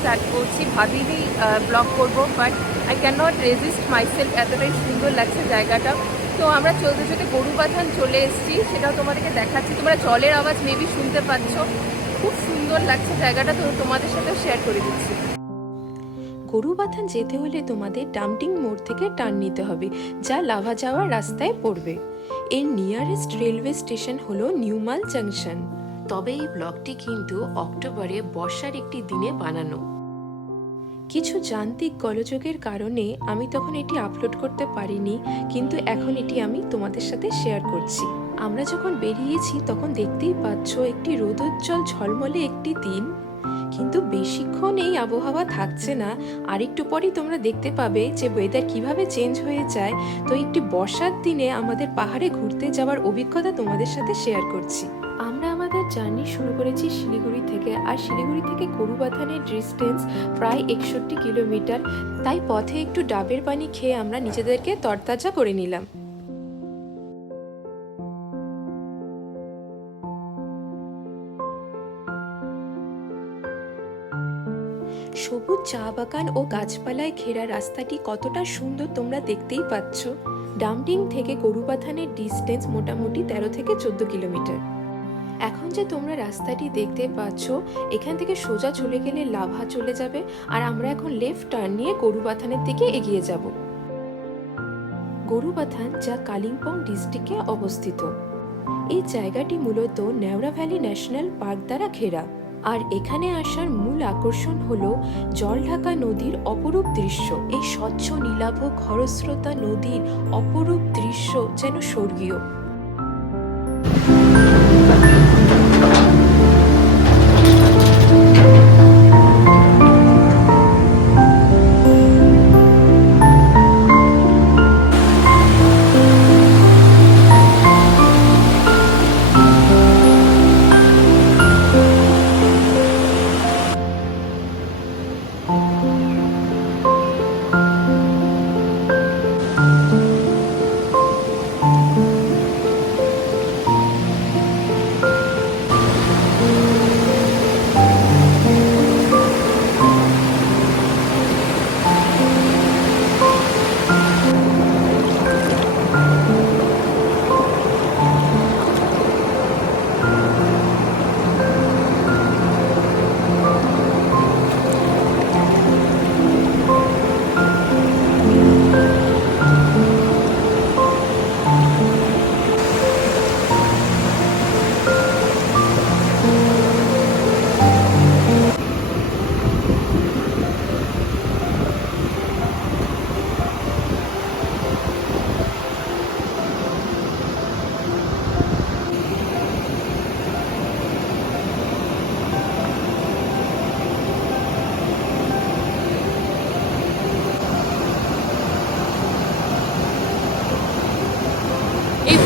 Start করছি, ভাবিনি blog করব, but I can not resist myself, এতটাই সুন্দর লাগছে জায়গাটা। তো আমরা চলতে চলতে গরুবাথান চলে এসেছি, সেটাও তোমাদেরকে দেখাচ্ছি। তোমরা জলের আওয়াজ মেবি শুনতে পাচ্ছ, খুব সুন্দর লাগছে জায়গাটা, তো তোমাদের সাথে শেয়ার করে দিচ্ছি। গরুবাথান যেতে হলে তোমাদের ডামটিং মোড় থেকে টার্ন নিতে হবে, যা লাভা যাওয়ার রাস্তায় পড়বে। এর নিয়ারেস্ট রেলওয়ে স্টেশন হলো নিউমাল জাংশন। তবে এই ব্লগটি কিন্তু অক্টোবরে বর্ষার একটি দিনে বানানো। কিছু যান্ত্রিক গোলযোগের কারণে আমি তখন এটি আপলোড করতে পারিনি, কিন্তু এখন এটি আমি তোমাদের সাথে শেয়ার করছি। আমরা যখন বেরিয়েছি তখন দেখতেই পাচ্ছ একটি রোদোজ্জ্বল ঝলমলে একটি দিন, কিন্তু বেশিক্ষণ এই আবহাওয়া থাকছে না। আর একটু পরেই তোমরা দেখতে পাবে যে ওয়েদার কিভাবে চেঞ্জ হয়ে যায়। তো একটি বর্ষার দিনে আমাদের পাহাড়ে ঘুরতে যাওয়ার অভিজ্ঞতা তোমাদের সাথে শেয়ার করছি। আমরা আমাদের জার্নি শুরু করেছি শিলিগুড়ি থেকে, আর শিলিগুড়ি থেকে গরুবাথানের ডিস্টেন্স প্রায় 61 কিলোমিটার। তাই পথে একটু ডাবের পানি খেয়ে আমরা নিজেদেরকে তরতাজা করে নিলাম। সবুজ চা বাগান ও গাছপালায় ঘেরা রাস্তাটি কতটা সুন্দর তোমরা দেখতেই পাচ্ছ। ডামটিং থেকে গরুবাথানের ডিস্টেন্স মোটামুটি 13 থেকে 14 কিলোমিটার। এখন যে তোমরা রাস্তাটি দেখতে পাচ্ছ, এখান থেকে সোজা চলে গেলে লাভা চলে যাবে, আর আমরা এখন লেফট টার্ন নিয়ে গরুবাথানের দিকে এগিয়ে যাব। গরুবাথান যা কালিম্পং ডিস্ট্রিক্টে অবস্থিত। এই জায়গাটি মূলত নেওড়া ভ্যালি ন্যাশনাল পার্ক দ্বারা ঘেরা, আর এখানে আসার মূল আকর্ষণ হলো জলঢাকা নদীর অপরূপ দৃশ্য। এই স্বচ্ছ নীলাভ খরস্রোতা নদীর অপরূপ দৃশ্য যেন স্বর্গীয়।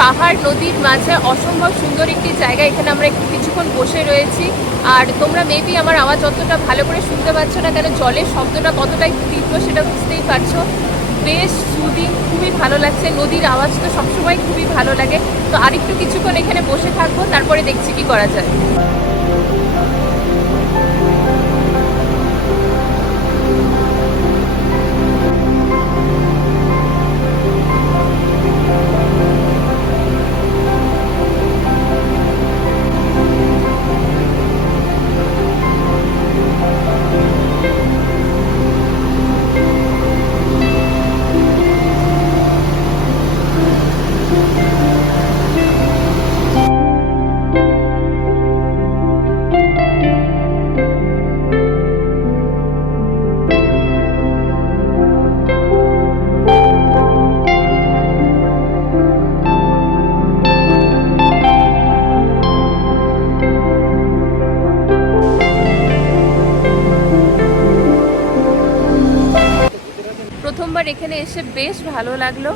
পাহাড় নদীর মাঝে অসম্ভব সুন্দর একটি জায়গা, এখানে আমরা একটু কিছুক্ষণ বসে রয়েছি। আর তোমরা মেবি আমার আওয়াজ অতটা ভালো করে শুনতে পাচ্ছ না, কেন জলের শব্দটা কতটাই তীব্র সেটা বুঝতেই পারছো। বেশ সুদিন, খুবই ভালো লাগছে। নদীর আওয়াজ তো সবসময় খুবই ভালো লাগে। তো আরেকটু কিছুক্ষণ এখানে বসে থাকবো, তারপরে দেখছি কি করা যায়। প্রথমবার এখানে এসে বেশ ভালো লাগলো।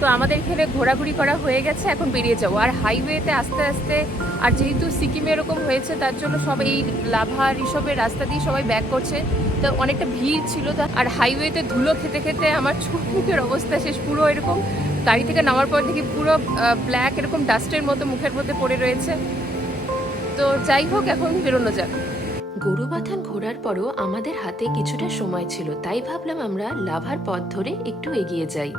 তো আমাদের এখানে ঘোরাঘুরি করা হয়ে গেছে, এখন বেরিয়ে যাবো। আর হাইওয়েতে আস্তে আস্তে, আর যেহেতু সিকিমে এরকম হয়েছে তার জন্য সব এই লাভা ঋষভের রাস্তা দিয়ে সবাই ব্যাক করছে, তো অনেকটা ভিড় ছিল। আর হাইওয়েতে ধুলো খেতে খেতে আমার চোখ মুখের অবস্থা শেষ। পুরো এরকম গাড়ি থেকে নামার পর দেখি পুরো ব্ল্যাক এরকম ডাস্টের মতো মুখের মধ্যে পড়ে রয়েছে। তো যাই হোক, এখন বেরোনো যাক। গরুবাথান ঘোরার পরও আমাদের হাতে কিছুটা সময় ছিল, তাই ভাবলাম আমরা লাভার পথ ধরে একটু এগিয়ে যাই।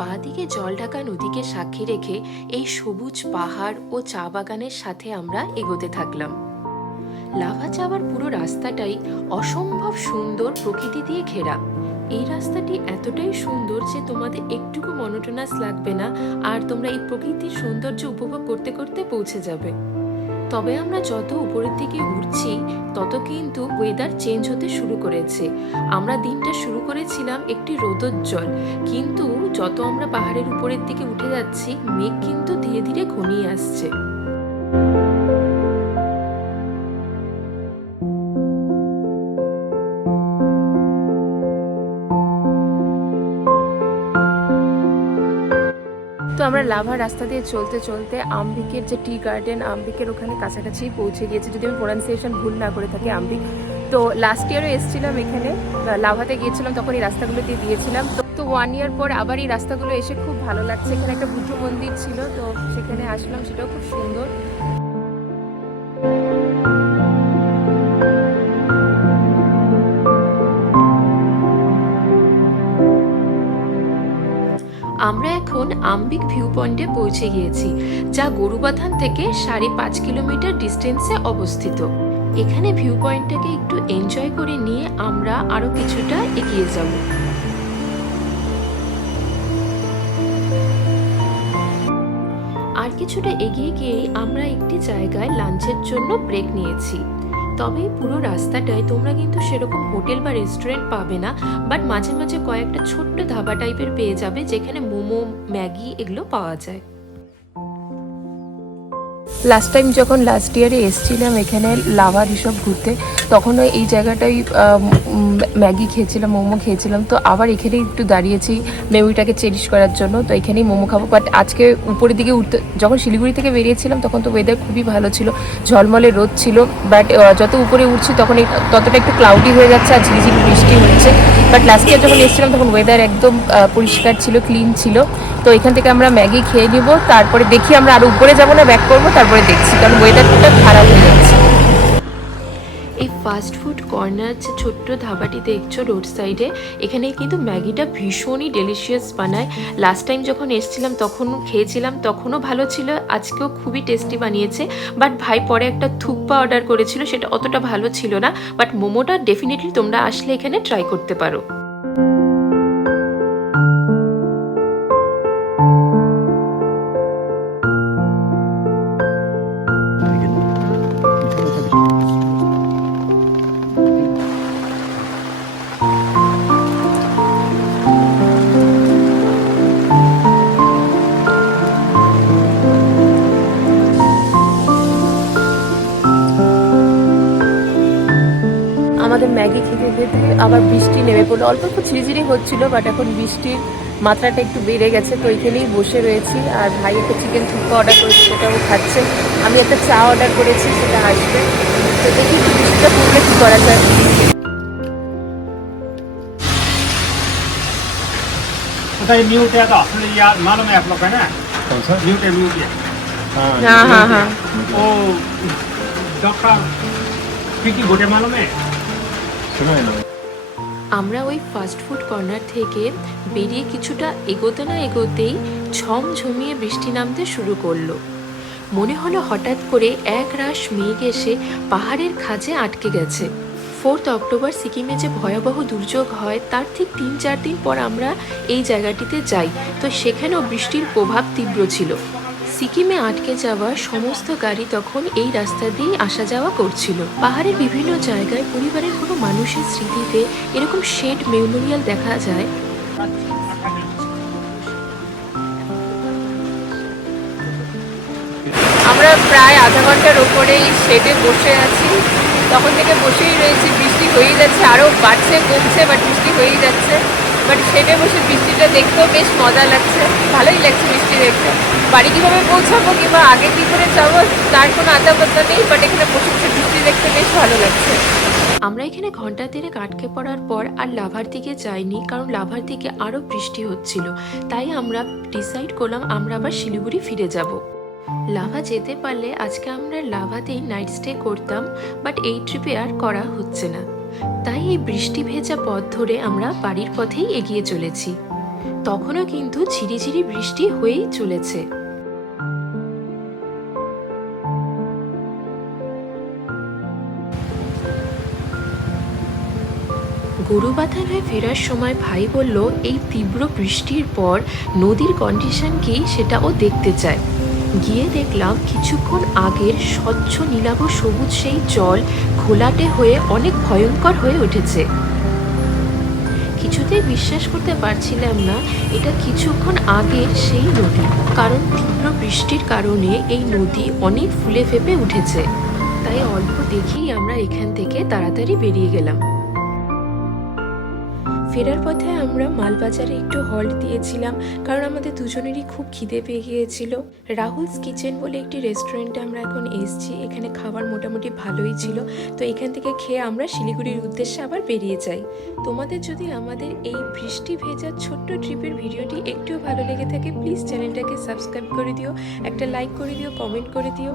বাঁদিকে জলঢাকা নদীকে সাক্ষী রেখে এই সবুজ পাহাড় ও চা বাগানের সাথে আমরা এগোতে থাকলাম। লাভা যাওয়ার পুরো রাস্তাটাই অসম্ভব সুন্দর প্রকৃতি দিয়ে ঘেরা। এই রাস্তাটি এতটাই সুন্দর যে তোমাদের একটুকু মনোটোনাস লাগবে না, আর তোমরা এই প্রকৃতির সৌন্দর্য উপভোগ করতে করতে পৌঁছে যাবে। তবে আমরা যত উপরের দিকে উঠছি তত কিন্তু ওয়েদার চেঞ্জ হতে শুরু করেছে। আমরা দিনটা শুরু করেছিলাম একটি রোদোজ্জ্বল, কিন্তু যত আমরা পাহাড়ের উপরের দিকে উঠে যাচ্ছি মেঘ কিন্তু ধীরে ধীরে ঘনিয়ে আসছে। তো আমরা লাভা রাস্তা দিয়ে চলতে চলতে আম্বিকের যে টি গার্ডেন, আম্বিকের ওখানে কাছাকাছি পৌঁছে গিয়েছি, যদি আমি প্রোনাউন্সিয়েশন ভুল না করে থাকি আম্বিক। তো লাস্ট ইয়ারও এসেছিলাম এখানে, লাভাতে গিয়েছিলাম, তখন এই রাস্তাগুলো দিয়ে দিয়েছিলাম। তো 1 ইয়ার পর আবার এই রাস্তাগুলো এসে খুব ভালো লাগছে। এখানে একটা বুদ্ধ মন্দির ছিল, তো সেখানে আসলাম, সেটাও খুব সুন্দর। আমরা এখন আম্বিক ভিউ পয়েন্টে পৌঁছে গিয়েছি, যা গরুবাথান থেকে 5.5 কিলোমিটার ডিস্টেন্সে অবস্থিত। এখানে ভিউ পয়েন্টটাকে একটু এনজয় করে নিয়ে আমরা আরো কিছুটা এগিয়ে যাব। আর কিছুটা এগিয়ে গিয়েই আমরা একটি জায়গায় লাঞ্চের জন্য ব্রেক নিয়েছি। তবে পুরো রাস্তাটায় তোমরা কিন্তু সেরকম হোটেল বা রেস্টুরেন্ট পাবে না, বাট মাঝে মাঝে কয়েকটা ছোট্ট ধাবা টাইপের পেয়ে যাবে, যেখানে মোমো, ম্যাগি এগুলো পাওয়া যায়। লাস্ট টাইম যখন লাস্ট ইয়ারে এসেছিলাম এখানে লাভা রিসর্ট ঘুরতে, তখনও এই জায়গাটাই ম্যাগি খেয়েছিলাম, মোমো খেয়েছিলাম। তো আবার এখানেই একটু দাঁড়িয়েছি মেমোরিটাকে চেরিশ করার জন্য, তো এখানেই মোমো খাবো। বাট আজকে উপরের দিকে উঠতে, যখন শিলিগুড়ি থেকে বেরিয়েছিলাম তখন তো ওয়েদার খুবই ভালো ছিল, ঝলমলে রোদ ছিল। বাট যত উপরে উঠছি তখন ততটা একটু ক্লাউডি হয়ে যাচ্ছে আর ঝিরিঝিরি বৃষ্টি হচ্ছে। বাট লাস্ট ইয়ার যখন এসেছিলাম তখন ওয়েদার একদম পরিষ্কার ছিল, ক্লিন ছিল। তো এখান থেকে আমরা ম্যাগি খেয়ে নিব, তারপরে দেখি আমরা আরও উপরে যাবো না ব্যাক করবো, তারপরে দেখছি, কারণ ওয়েদারটা খারাপ হয়ে যাচ্ছে। এই ফাস্ট ফুড কর্নার যে ছোট্ট ধাবাটি দেখছো রোড সাইডে, এখানে কিন্তু ম্যাগিটা ভীষণই ডেলিশিয়াস বানায়। লাস্ট টাইম যখন এসেছিলাম তখন খেয়েছিলাম, তখনও ভালো ছিল, আজকেও খুবই টেস্টি বানিয়েছে। বাট ভাই পরে একটা থুকপা অর্ডার করেছিল, সেটা অতটা ভালো ছিল না। বাট মোমোটা ডেফিনেটলি তোমরা আসলে এখানে ট্রাই করতে পারো। আমাদের ম্যাগি খেতে খেতে আবার বৃষ্টি নেমে পড়লো, অল্প একটু ঝিরিঝিরি হচ্ছিল, বাট এখন বৃষ্টির মাত্রাটা একটু বেড়ে গেছে। তো এখানেই বসে রয়েছি, আর ভাই একটা চিকেন থুপকা অর্ডার করেছে, সেটাও খাচ্ছে। আমি একটা চা অর্ডার করেছি, সেটা আসবে। তো দেখি একটু বৃষ্টিটা পড়লে কী করা যায়। न्यू टेक असली यार मालूम है आप लोग है ना कौन सा? न्यू टेक हाँ हाँ हाँ, वो डॉक्टर विकी गोटे मालूम है सुना है ना। আমরা ওই ফাস্ট ফুড কর্নার থেকে বেরিয়ে কিছুটা এগোতে না এগোতেই ঝমঝমিয়ে বৃষ্টি নামতে শুরু করলো। মনে হলো হঠাৎ করে এক রাশ মেঘ এসে পাহাড়ের খাঁজে আটকে গেছে। 4 অক্টোবর সিকিমে যে ভয়াবহ দুর্যোগ হয় তার ঠিক 3-4 দিন পর আমরা এই জায়গাটিতে যাই, তো সেখানেও বৃষ্টির প্রভাব তীব্র ছিল। সিকিমে আটকে যাওয়া সমস্ত গাড়ি তখন এই রাস্তা দিয়ে আসা যাওয়া করছিল। পাহাড়ের বিভিন্ন জায়গায় পরিবারের কোনো মানুষের স্মৃতিতে এরকম শেড মেমোরিয়াল দেখা যায়। আমরা প্রায় আধা ঘন্টার ওপরে এই শেডে বসে আছি, তখন থেকে বসেই রয়েছি। বৃষ্টি হয়েই যাচ্ছে, আরও বাড়ছে কমছে, বাট বৃষ্টি হয়েই যাচ্ছে। বাট শেডে বসে বৃষ্টিটা দেখতেও বেশ মজা লাগছে, ভালোই লাগছে বৃষ্টি দেখতে। বাড়ি কীভাবে পৌঁছাবো কিংবা আগে কী করে যাবো তার কোনো আতাপাতা নেই, বাট এখানে বসে বসে বৃষ্টি দেখতে বেশ ভালো লাগছে। আমরা এখানে ঘন্টা 3 আটকে পড়ার পর আর লাভার দিকে যাইনি, কারণ লাভার দিকে আরও বৃষ্টি হচ্ছিল। তাই আমরা ডিসাইড করলাম আমরা আবার শিলিগুড়ি ফিরে যাব। লাভা যেতে পারলে আজকে আমরা লাভাতেই নাইট স্টে করতাম, বাট এই ট্রিপে আর করা হচ্ছে না। তাই এই বৃষ্টি ভেজা পথ ধরে আমরা বাড়ির পথেই এগিয়ে চলেছি। তখনও কিন্তু ঝিরিঝিরি বৃষ্টি হয়েই চলেছে। গরুবাথান হয়ে ফেরার সময় ভাই বলল এই তীব্র বৃষ্টির পর নদীর কন্ডিশন কি সেটা ও দেখতে চায়। গিয়ে দেখলাম কিছুক্ষণ আগের স্বচ্ছ নীলাভ সবুজ সেই জল ঘোলাটে হয়ে অনেক ভয়ঙ্কর হয়ে উঠেছে। কিছুতেই বিশ্বাস করতে পারছিলাম না এটা কিছুক্ষণ আগের সেই নদী, কারণ তীব্র বৃষ্টির কারণে এই নদী অনেক ফুলে ফেপে উঠেছে। তাই অল্প দেখেই আমরা এখান থেকে তাড়াতাড়ি বেরিয়ে গেলাম। ফেরার পথে আমরা মালবাজারে একটু হল্ট দিয়েছিলাম, কারণ আমাদের দুজনেরই খুব খিদে পেয়ে গিয়েছিল। রাহুলস কিচেন বলে একটি রেস্টুরেন্টে আমরা এখন এসেছি। এখানে খাবার মোটামুটি ভালোই ছিল, তো এখান থেকে খেয়ে আমরা শিলিগুড়ির উদ্দেশ্যে আবার বেরিয়ে যাই। তোমাদের যদি আমাদের এই বৃষ্টি ভেজা ছোট্ট ট্রিপের ভিডিওটি একটু ভালো লেগে থাকে, প্লিজ চ্যানেলটাকে সাবস্ক্রাইব করে দিও, একটা লাইক করে দিও, কমেন্ট করে দিও।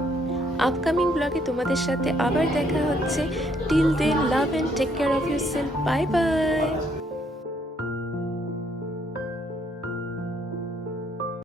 আপকামিং ব্লগে তোমাদের সাথে আবার দেখা হচ্ছে। Till then, love and take care of yourself. Bye by.